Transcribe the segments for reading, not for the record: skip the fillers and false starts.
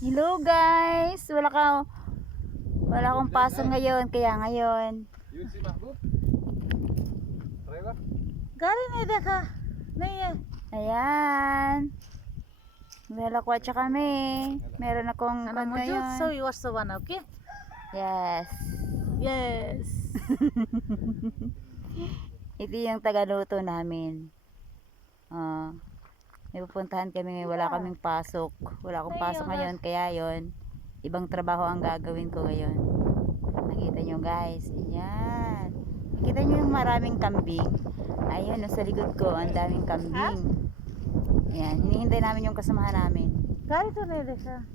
Hello guys, wala akong pasok ngayon, kaya ngayon. Galing na deka. Ayan. Wala ko atsa kami. Meron akong ngayon. So you also one, okay? Yes. Yes. Ito yung tagaluto namin. May pupuntahan kami ngayon, wala kaming pasok. Wala akong pasok ngayon, kaya yon. Ibang trabaho ang gagawin ko ngayon. Nakita nyo guys, ayan. Nakita nyo yung maraming kambing. Ayun, sa likod ko, ang daming kambing. Ayan, hinihintay namin yung kasamahan namin. Garito na deka.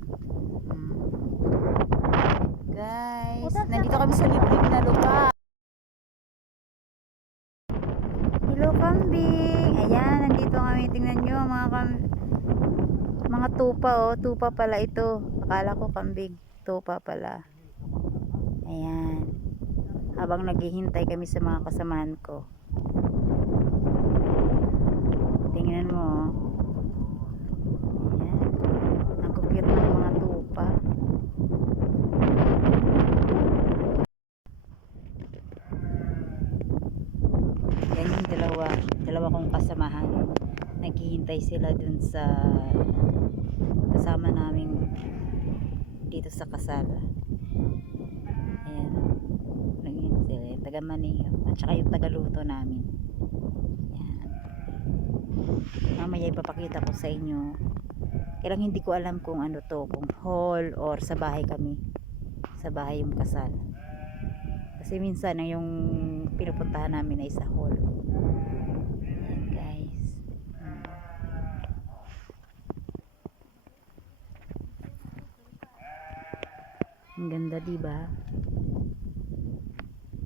Guys, nandito kami sa liblib na lugar. Hello kambing. Ayan, nandito kami. Tingnan nyo mga tupa, oh. Tupa pala ito. Akala ko kambing. Tupa pala. Ayan. Habang naghihintay kami sa mga kasamahan ko. Tingnan mo, oh. Ayan. Ang cute ng mga tupa. Yan yung dalawa kong kasamahan. Naghihintay sila dun sa kasama namin dito sa kasal. Ayan, naghihintay sila yung taga Maniho at saka yung tagaluto namin. Ayan, mamaya ipapakita ko sa inyo. Kailang hindi ko alam kung ano to, kung hall or sa bahay kami, sa bahay yung kasal. Kasi minsan yung pinupuntahan namin ay sa hall. Ayan guys. Ang ganda, diba?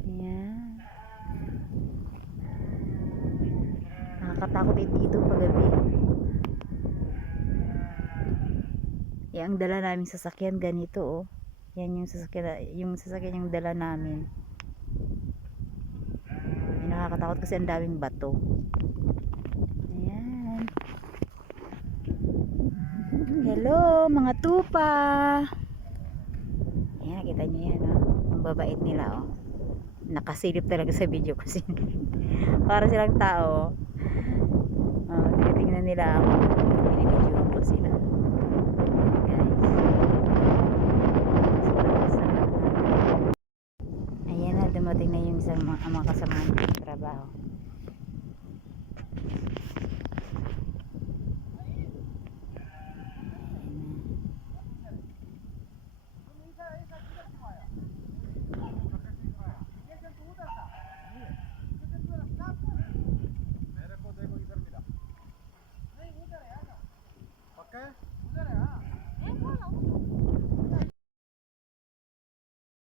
Ayan. Nakakatakot dito paggabi. Ang dala namin sasakyan ganito, oh. Yan yung sasakyan yung dala namin. Nakakatakot kasi ang daming bato. Ayan. Hello mga tupa. Ayan, nakita nyo yan, oh. Ang babait nila, oh. Nakasilip talaga sa video kasi para silang tao. Tinitingnan nila ako. Binibidyoan ko sila. Ayan na, dumating na yung isang mga kasamahan ng trabaho. Okay.